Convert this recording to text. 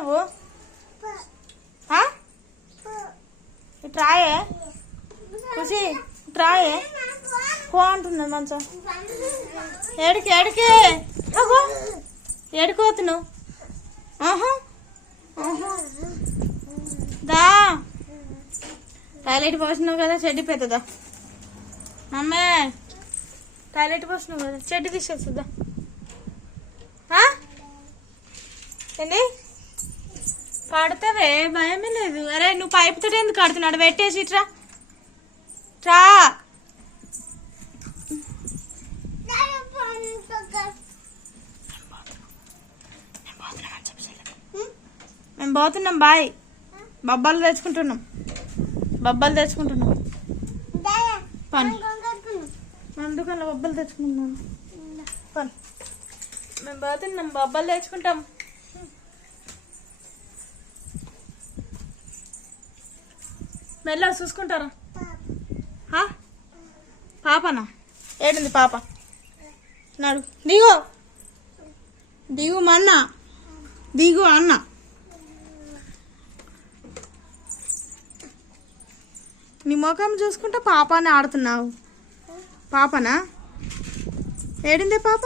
నువ్వు ఇట్రాయే ఖుషి ఇట్రాయే పో అంటున్నాడు మంచం ఏడికి ఏడికి అగో ఏడికోతున్నావు దా టాయిలెట్ పోసినావు కదా చెడ్డి పెద్దదా అమ్మే టాయిలెట్ పోసినావు కదా చెడ్డి తీసేస్తుందా ఏంటి పడతావే భయమే లేదు. అరే నువ్వు పైపుతో ఎందుకు కడుతున్నాడు పెట్టేసి ఇట్రా ట్రా మేము పోతున్నాం బాయ్ బొబ్బలు తెచ్చుకుంటున్నాం పని అందుకని బొబ్బలు తెచ్చుకుంటున్నాం పని మేము పోతున్నాం బొబ్బలు తెచ్చుకుంటాం. మెల్ల చూసుకుంటారా పాపనా ఏడుంది పాప నాడు దిగు మన్న దిగు అన్న నీ ముఖం చూసుకుంటే పాపని ఆడుతున్నావు పాపనా ఏడింది పాప